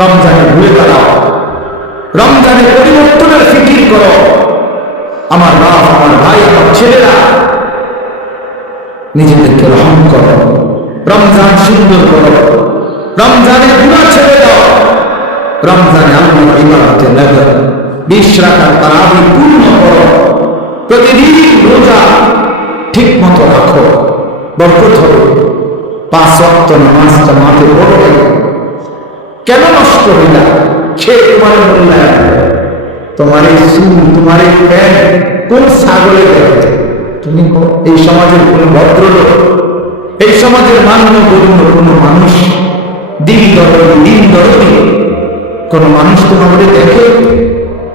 রমজানে ঘুরে দাঁড়াও, রমজানে পরিবর্তনের ফিকির করো। আমার বাপ, আমার ভাই, আমার ছেলেরা, নিজেদেরকে রহম করো, রমজান সুন্দর করো, রমজানে গুনাহ ছেড়ে দাও, রমজানে আল্লাহর ইবাদতে লাগো, 20 রাকাত তারাবি পূর্ণ করো, প্রতিদিন রোজা ঠিক মতো রাখো, বরকত হবে। 5 ওয়াক্ত নামাজ জামাতে পড়ো। কেন নষ্ট হইলা? সে তোমার মূল্যায়ন, তোমার এই চুল, তোমার এই প্যান্ট কোন ছাগলে দেখে? তুমি এই সমাজের কোন ভদ্রলোক, এই সমাজের মান্যগণ্য কোন মানুষ, দিন দরদি কোন মানুষ তোমাকে দেখে?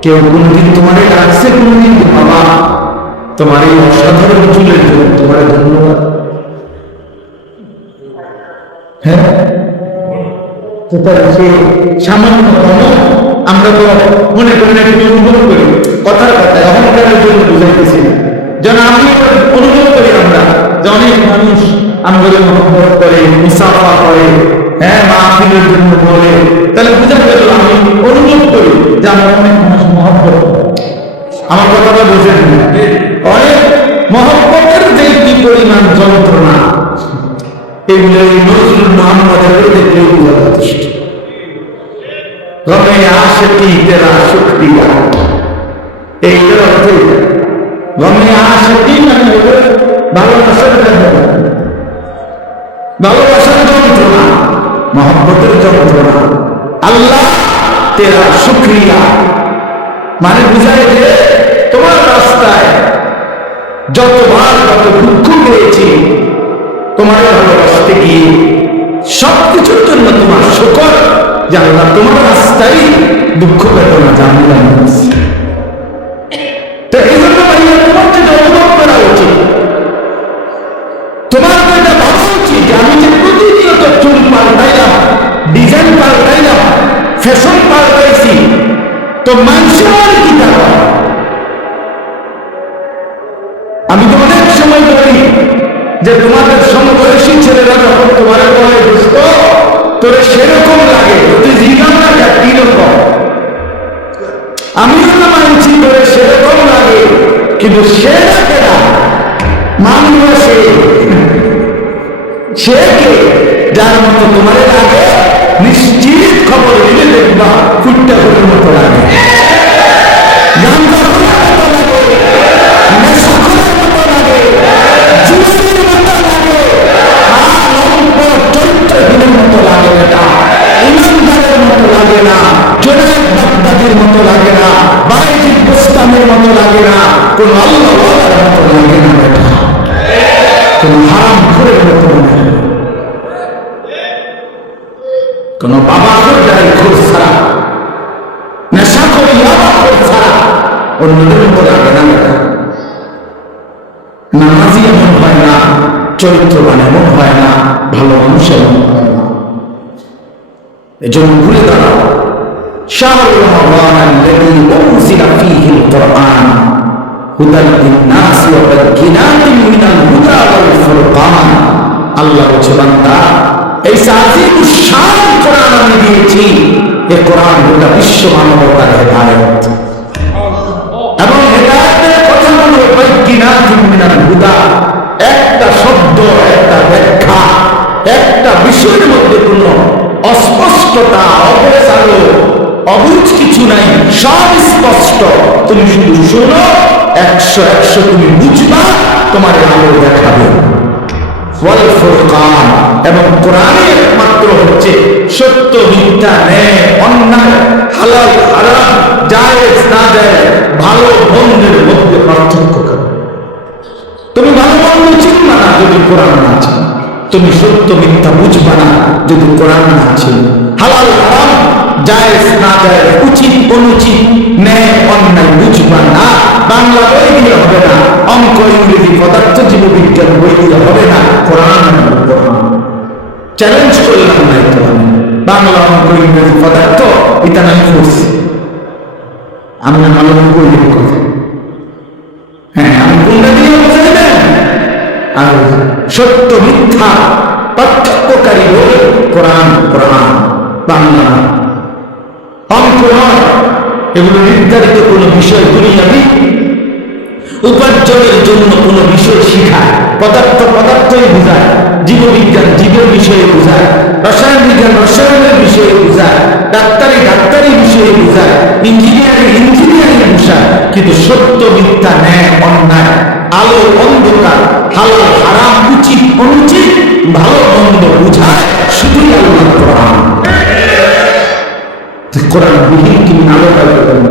কেউ কোনদিন তোমারে ডাকছে? কোনদিন বাবা তোমার এই অসাধারণ চুলের জন্য তোমার ধন্যবাদ? হ্যাঁ, সামান্যতম আমরা তো মনে করি না, কিন্তু অনুভব করি। কথার কথায় অহংকারের জন্য বুঝাইতেছি না, যেন আমি অনুভব করি আমরা যে অনেক মানুষ আমাদের মহব্বত করে, মুসাফা করে, হ্যাঁ, মাহফিলের জন্য বলে, তাহলে বুঝা গেল আমি অনুভব করি যে আমার অনেক মানুষ মহব্বত। আমার কথাটা বুঝেন, অনেক মহব্বতের যে কি পরিমাণ যন্ত্রণা, এগুলো এই নজরুল মোহাম্মদের দেখলেও বোঝা যথেষ্ট। গমে আশিকি তেরা শুকরিয়া, এইটার অর্থ গমে আশিকি মানে হলো ভালোবাসার যন্ত্রণা, ভালোবাসার যন্ত্রণা, মহব্বতের যন্ত্রণা। আল্লাহ তেরা শুকরিয়া মানে বুঝায় যে তোমার রাস্তায় যতবার যত দুঃখ পেয়েছি, তোমার ভালোবাসতে গিয়ে সবকিছুর জন্য তোমার শুকর যে আল্লাহ তোমার রাস্তায় দুঃখ বেদনা জামিলা নিয়েছে। তো এই জন্য ভাইয়া তোমার যেটা অনুভব করা উচিত, তোমার যেটা ভাবা উচিত যে আমি যে প্রতিনিয়ত চুল পাল্টাইলাম, ডিজাইন পাল্টাইলাম, ফ্যাশন পাল্টাইছি, তো মানুষের আর কি টাকা? আমি তো অনেক সময় বলি যে তোমাদের সমবয়সী ছেলেরা যখন তোমার বলে দোস্ত তোরে সেরকম লাগে, তুই জিজ্ঞাসা না যা কিরকম, আমিও তো মানছি তোরে সেরকম লাগে, কিন্তু সে ডাকে না, মানব সে কে? যার মতো তোমারে লাগে, নিশ্চিত খবর দিলে দেখবা ফুটটা করে মতো লাগে, গান মতো লাগে, নেশাখোরের মতো লাগে, যুবকের মতো লাগে, চরিত্রহীনের মতো লাগে না, ইমানদারের মতো লাগে না, জোনায়েদ বাগদাদির মতো লাগে না, বাইজিদ বোস্তামের মতো লাগে না, কোন আল্লাহওয়ালার মতো লাগে না, কোন হারামখোরের মতো লাগে না, কোন বাবাখোর ডাইখোর ছাড়া, নেশাখোর ইয়াবাখোর ছাড়া অন্যদের মতো লাগে না। নামাজি এমন হয় না, চরিত্রবান এমন হয় না, ভালো মানুষ এমন হয় না। এজন্য ঘুরে দাঁড়াও। শাহরু রমাদান আল্লাযী উনজিলা ফীহিল কুরআন হুদাল লিন-নাস ওয়া বায়িনাতিন মিনাল হুদা ওয়াল ফুরকান। আল্লাহ বলছে, বান্দা, এই আজিমুশ শান কোরআন আমি দিয়েছি, এই কোরআন গোটা বিশ্ব মানবতার হেদায়েত, এবং হেদায়েতের কথা হলো বায়িনাতিন মিনাল হুদা। একটা শব্দ, একটা ব্যাখ্যা, একটা বিষয়ের মধ্যে কোনো অস্পষ্টতা, অপসারো, অবুঝ কিছু নাই, সব স্পষ্ট। তুমি শুধু শোনো, 100 তুমি বুঝবা, তোমার আলো দেখাবে। ওয়াল ফুরকান, এবং কোরআনে একমাত্র হচ্ছে সত্য মিথ্যা, ন্যায় অন্যায়, হালাল হারাম, জায়েজ না জায়েজ, ভালো মন্দের মধ্যে পার্থক্য করে। তুমি ভালো মন্দ চিনবা না যদি কোরআন না চিনো, তুমি সত্য মিথ্যা বুঝবা না যদি কোরআন না চিনো, হালাল হারাম, জায়েজ না জায়েজ, উচিত অনুচিত, ন্যায় অন্যায় বুঝবা না। বাংলা বই দিলে হবে না, অঙ্ক ইংরেজি পদার্থ জীববিজ্ঞান বই দিলে হবে না, কোরআন চ্যালেঞ্জ করলাম নাই তো আমি, বাংলা অঙ্ক ইংরেজি পদার্থ এটা আমি করছি, আমি ভালো বই কথা। হ্যাঁ, আমি কোনটা দিয়ে বুঝে দেবেন? আর সত্য মিথ্যা পার্থক্যকারী বই কোরআন, কোরআন বাংলা অঙ্ক নয়, এগুলো নির্ধারিত কোনো বিষয় দুনিয়াবি উপার্জনের জন্য কোনো বিষয় শিখায়। পদার্থই বোঝায়, জীববিজ্ঞান জীবের বিষয়ে বোঝায়, রসায়ন বিজ্ঞান রসায়নের বিষয়ে বোঝায়, ডাক্তারি বিষয়ে বোঝায়, ইঞ্জিনিয়ারিং বোঝায়। কিন্তু সত্য মিথ্যা, ন্যায় অন্যায়, আলো অন্ধকার, হালাল হারাম, উচিত অনুচিত, ভালো মন্দ বোঝায় শুধুই আল্লাহর কোরআন। কোরআন বিহীন তুমি আলো পাইতে পারবে,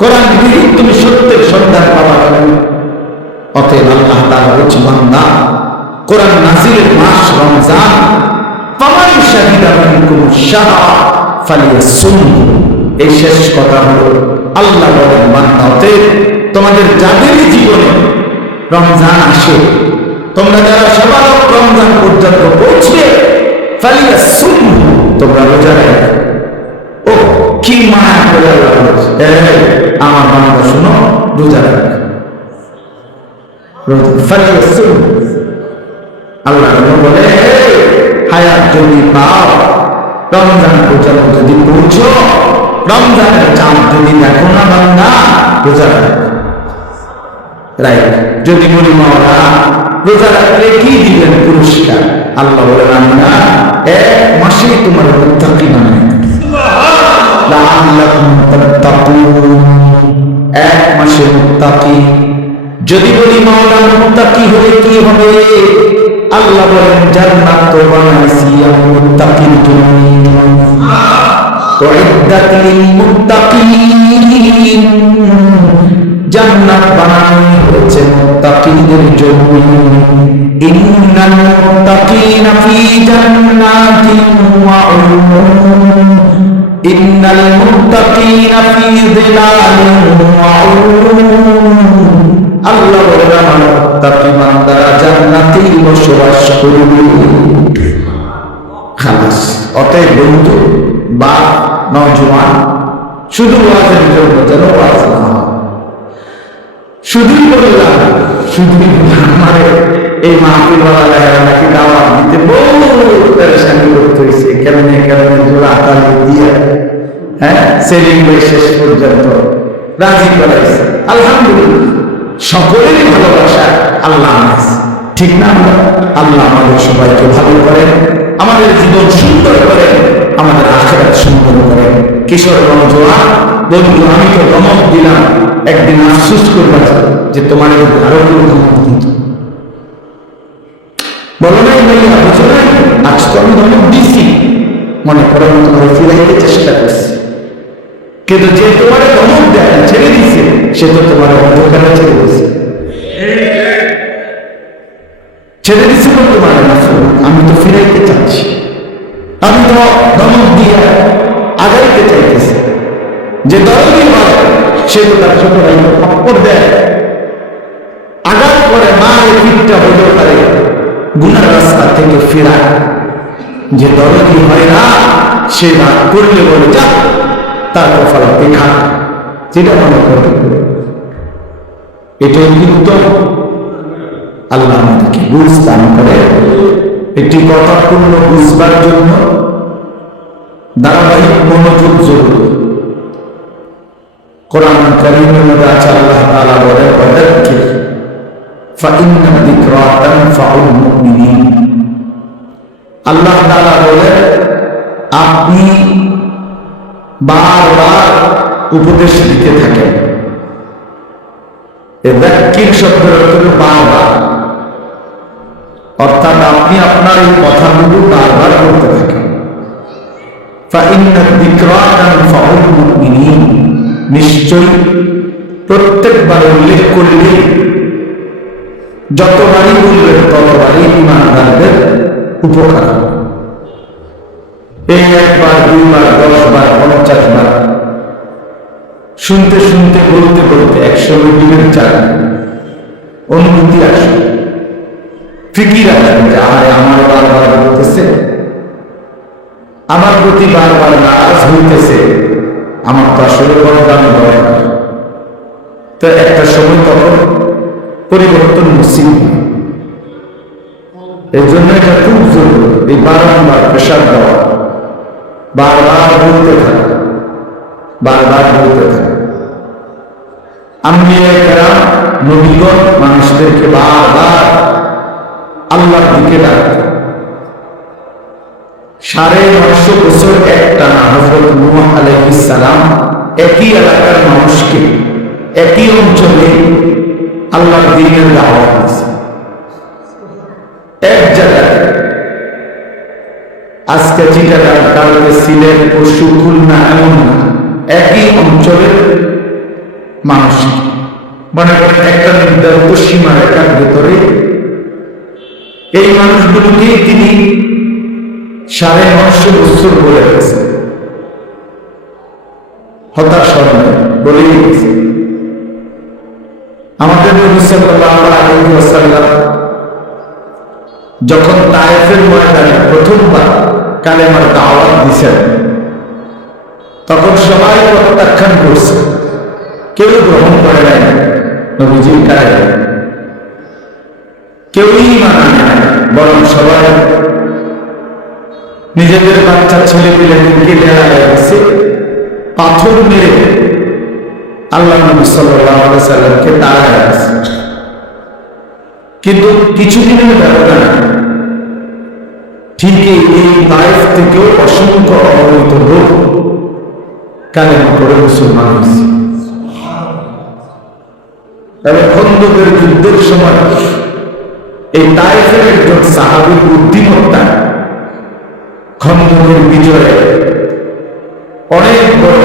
কোরআন বিহীন তুমি সত্যের সন্ধান পাওয়া যাবে। অতএব আল্লাহ তাআলা বলছেন, বান্দা, কোরআন নাযিলের মাস রমজান, ফামান শাহিদা মিনকুম শাহরা ফালিয়াসুমহু। এই শেষ কথা হলো আল্লাহ বলেন, বান্দা, অতএব তোমাদের যাদের জীবনে রমজান আসে, তোমরা যারা সবালক রমজান পর্যন্ত পৌঁছবে, ফালিয়াসুমহু, তোমরা রোজা রাখো। ও কি মায়া করে আল্লাহ বলছে, আমার বান্দা শুনো, রোজা রাখো। আল্লাহ বলে, হায়াত যদি পাও, রমজান পর্যন্ত যদি পৌঁছো, রমজানের চাঁদ যদি দেখো না বান্দা, রোজা রাখো। রাইট? যদি বলি মাওলা রোজা রাখলে কি দিবেন পুরস্কার, আল্লাহ বলে, না, এক মাসে তোমার মুত্তাকি বানায়, এক মাসে মুত্তাকি। যদি বলি মাওলা মুত্তাকি হলে কি হবে, আল্লাহ বলেন, জান্নাত তো বানাইছি আমি মুত্তাকির জন্য, উইদ্দাত লিল মুত্তাকিন, জান্নাত বানানো হয়েছে মুত্তাকিদের জন্য। ইন্নাল মুত্তাকিনা ফি জান্নাতিন ওয়া উয়ুন, ইন্নাল মুত্তাকিনা ফি যিলালিন ওয়া উয়ুন। আল্লাহ বলেন, আমার মুত্তাকি বান্দারা জান্নাতেই বসবাস করবে। খালাস। অতএব বন্ধু বা নওজোয়ান, শুধু ওয়াজের জন্য যেন ওয়াজ না হয়, শুধুই বললাম, শুধুই আমার এই মাহফিলওয়ালা নাকি দাওয়াত দিতে বহু পেরেশানি করতে হয়েছে, কেমনে জোড়া তালি দিয়ে সেলিং বই শেষ পর্যন্ত রাজি করাইছে। আলহামদুলিল্লাহ, সকলেরই ভালোবাসা আল্লাহ আছে, ঠিক না? আল্লাহ আমাদের সবাইকে ভালো করেন, আমাদের জীবন সুন্দর করেন, আমাদের আখিরাত সুন্দর করেন। কিশোর নওজোয়ান বন্ধু, আমি তো ধমক দিলাম, একদিন আফসোস করবা যে তোমার আরো কেউ ধমক দিত, বলো নাই ভাইয়া, বুঝো নাই, আজ তো আমি ধমক দিছি, মনে করো তোমার ফিরাইতে চেষ্টা করছি, কিন্তু যে তোমার ধমক দেয় ছেড়ে দিছে, সে তো তোমার অন্ধকারে ছেড়ে দিছে, ছেড়ে দিছে তো তোমার না। আমি তো ফিরাইতে চাচ্ছি, আমি তো ধমক দিয়ে আগাইতে চাইতেছি। যে দরদি হয় সে তো তার ছোট ভাই থাপ্পড় দেয়, আঘাত করে মার পিঠটা হইলেও তারে গুনার রাস্তা থেকে ফেরায়। যে দরদি হয় না সে রাগ করলে বলে, যা তার কপাল দেখা, যেটা মনে করবে এটাই উত্তম। আল্লাহ আমাদেরকে বুঝ দান করে। একটি কথাপূর্ণ বুঝবার জন্য ধারাবাহিক মনোযোগ জরুরি। কোরআন কারীমের মধ্যে আছে, আল্লাহ তাআলা বলেন, ওয়াদাক্কির ফাইন্না যিকরা তানফাউল মুমিনিন। আল্লাহ তাআলা বলেন, আপনি বারবার উপদেশ দিতে থাকেন। এই যাক্কির শব্দের অর্থ হলো বারবার, অর্থাৎ আপনি আপনার এই কথাগুলো বারবার করতে থাকেন। ফাইন্না যিকরা তানফাউল মুমিনিন, নিশ্চয়ই প্রত্যেকবার উল্লেখ করলে, যতবারই বলবেন ততবারই ঈমানদারদের উপকার হবে। এই একবার, দুইবার, 10 বার, 50 বার শুনতে শুনতে, বলতে বলতে 100 মিনিটের চাল অনুভূতি আসবে, ফিকির আসবে যে আমার বারবার বলতেছে, আমার প্রতি বারবার নারাজ হইতেছে, আমার তো আসলে বদনাম দরকার। তো একটা সময় তখন পরিবর্তন মুসিম। এই জন্য এটা খুব জরুরি, এই বারংবার প্রেশার দেওয়া, বারবার বলতে থাকে, বারবার বলতে থাকে। আম্বিয়া কেরাম নবীগণ মানুষদেরকে বারবার আল্লাহর দিকে ডাকতেন। 950 বছর একটানা হযরত নূহ আলাইহিস সালাম একই এলাকার মানুষকে একই অঞ্চলে আল্লাহর দ্বীনের দাওয়াত দিয়েছেন। এক জায়গায়, আজকে চিটাগাং, কালকে সিলেট, পরশু খুলনা, এমন না, একই অঞ্চলের মানুষ, মনে করেন একটা নির্ধারিত সীমারেখার ভেতরে এই মানুষগুলোকেই তিনি 950 বছর বলে গেছেন। হতাশ হন বলেই গেছে। আমাদের নবী সাল্লাল্লাহু আলাইহি ওয়াসাল্লাম যখন তায়েফের ময়দানে প্রথমবার কালেমার দাওয়াত দিয়েছেন, তখন সবাই প্রত্যাখ্যান করছে, কেউ গ্রহণ করে নাই নবীজির কালেমা, কেউই মানে নাই, বরং সবাই নিজেদের বাচ্চা ছেলে পেলেদেরকে দেয়া গেছে পাথর মেরে আল্লাহ নবী সাল্লাল্লাহু আলাইহি ওয়াসাল্লামকে তাড়ায় গেছে। কিন্তু কিছুদিনের ব্যবধানে ঠিকই এই তায়েফ থেকেও অসংখ্য অবৈধ লোক কালেমা পড়ে মুসলমান হয়েছে। তবে খন্দকের যুদ্ধের সময় এই তায়েফের একজন সাহাবীর বুদ্ধিমত্তা খন্দকের বিজয়ে অনেক বড়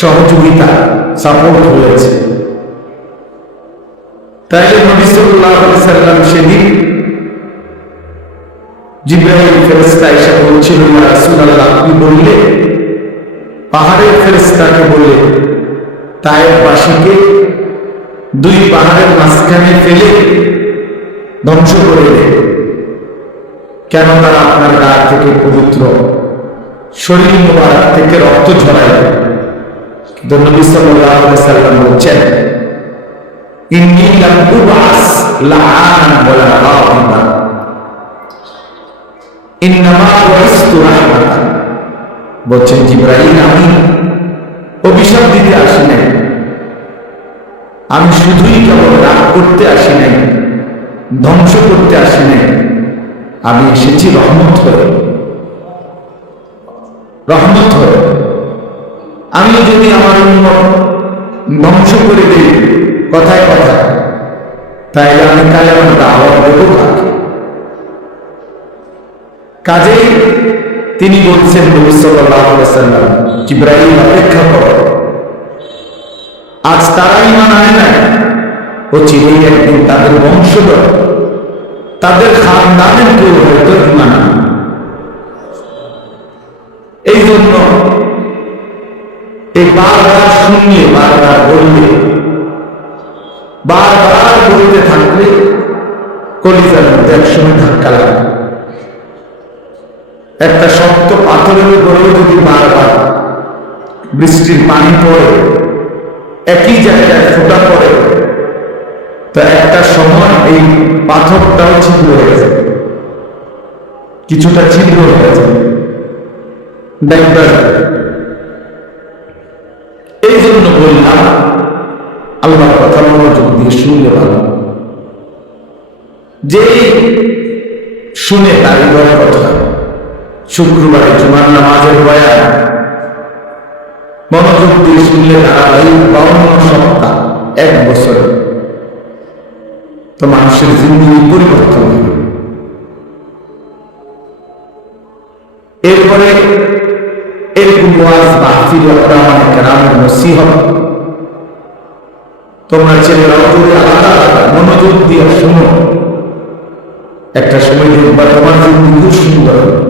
সহযোগিতা, সাপোর্ট হয়েছে। তাইলে নবী সাল্লাল্লাহু আলাইহি ওয়াসাল্লাম সেদিন জিবরাইল ফেরেশতা এসে বলছিল, ইয়া রাসূলুল্লাহ, আপনি বললে পাহাড়ের ফেরেশতাকে বলে তায়েফবাসীকে 2 পাহাড়ের মাঝখানে ফেলে ধ্বংস করে দেয়, কেন তারা আপনার গা থেকে পবিত্র শরীর মুবারক থেকে রক্ত ঝরায়। কিন্তু নবী সাল্লাল্লাহু আলাইহি ওয়াসাল্লাম বলছেন, ইন্নী লাম উবআস লাআন ওয়ালা গাদিবা ইন্নামা বুইসতু রাহমাতান। বলছেন জিবরাইল, আমি অভিশাপ দিতে আসি নাই, আমি শুধুই কেবল রাগ করতে আসি নাই, ধ্বংস করতে আসি নাই, আমি এসেছি রহমত হয়ে। রহমত হয়ে আমি যদি আমার উম্মত ধ্বংস করে দিই কথায় কথায়, তাইলে আমি কালেমার দাওয়াত দেব কাকে? কাজেই তিনি বলছেন নবী সাল্লাল্লাহু আলাইহি ওয়াসাল্লাম, জিবরাইল অপেক্ষা করো, আজ তারা ঈমান আনে না, ও চিরেই একদিন তাদের বংশধর, তাদের খানদানের কেউ হয়তো ঈমান আনে। এই জন্য এই বারবার শুনলে, বারবার বললে, বারবার বলতে থাকলে কলিজার মধ্যে একসময় ধাক্কা লাগে। একটা শক্ত পাথরের উপরেও যদি বারবার বৃষ্টির পানি পড়ে, একই জায়গায় ফোঁটা পড়ে, তো একটা সময় এই পাথরটাও ছিদ্র হয়ে যায়, কিছুটা ছিদ্র হয়ে যায়, দেখবে। এই জন্য বললাম আল্লাহর কথা মনোযোগ দিয়ে শুনলে ভালো, যে শুনে তার হৃদয় কথা, শুক্রবারে জুমার নামাজের বয়ান মনোযোগ দিয়ে শুনলে ধারাবাহিক 52 সপ্তাহ, 1 বছর, তো মানুষের জিন্দেগি পরিবর্তন হবে। এরপরে এরকম ওয়াজ মাহফিল ওলামায়ে কেরামের নসিহত তোমরা ছেলেরাও যদি আলাদা আলাদা মনোযোগ দিয়ে শুনো, একটা সময় দেখবা তোমার জিন্দেগি খুব সুন্দর হবে।